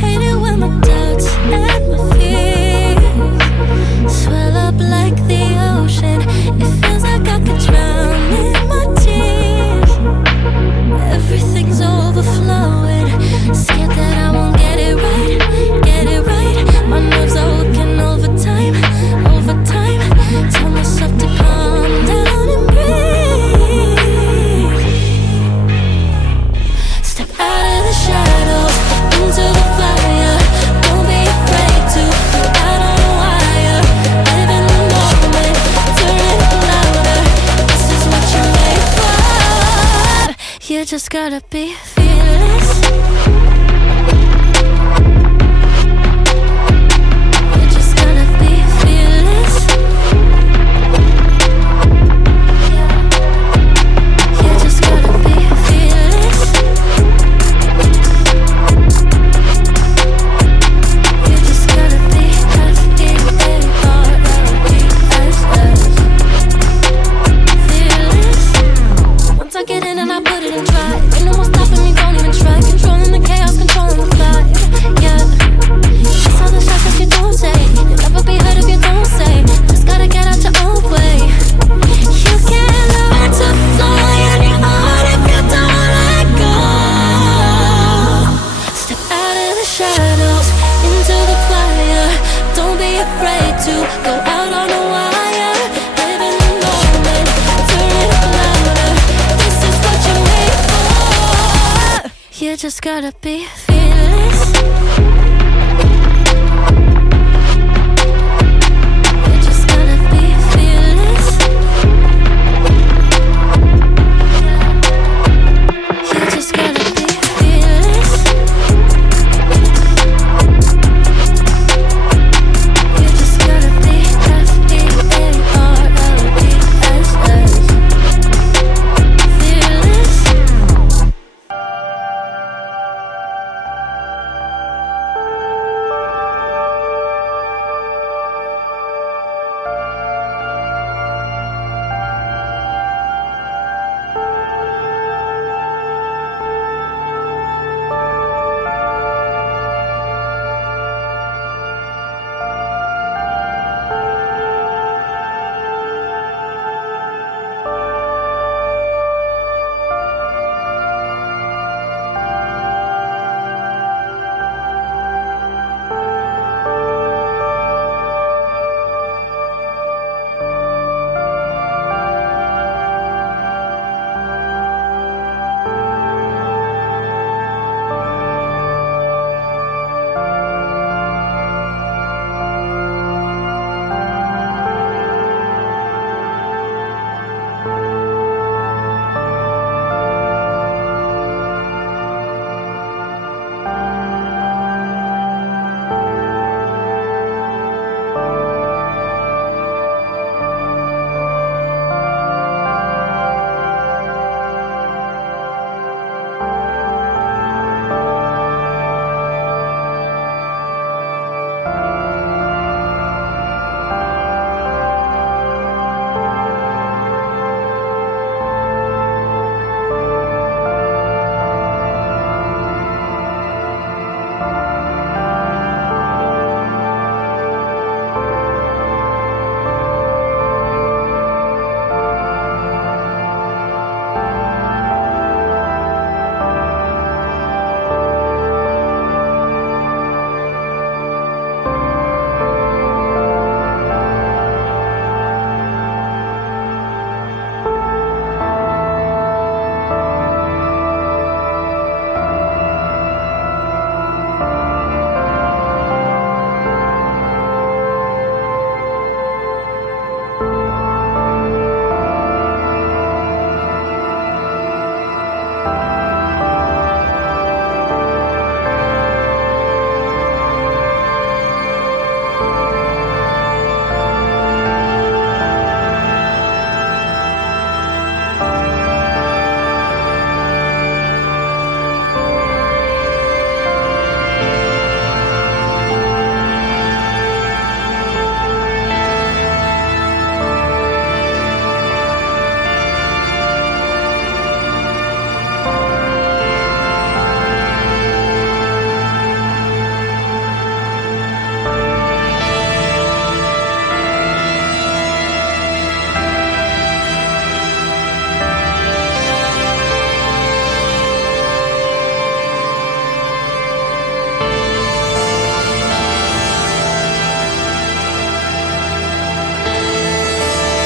Hate it when my doubts and my fears swell up like the ocean. It feels like I could drown in my tears. Everything's overflowing. Scared that I won't get it right, get it right. My nerves are working overtime, overtime. Tell myself to calm down and breathe. Step out of the shadows, into the fire. Don't be afraid to go out on a wire. Live in the moment, turn it up louder. This is what you're made for. You just gotta be fearless. You just gotta be fearless. You just gotta be fearless. You just gotta be fearless. Once I get in and I put it in drive, ain't no more stopping me, don't even try. Controlling the chaos, controlling the vibe. Yeah, that's all the shots that you don't take. You'll never be heard if you don't say. Just gotta get out your own way. You can't learn to fly on your own if you don't let go. Step out of the shadows, into the fire. Don't be afraid to go out on a wire. Live in the moment, turn it up louder. This is what you're made for. You just gotta be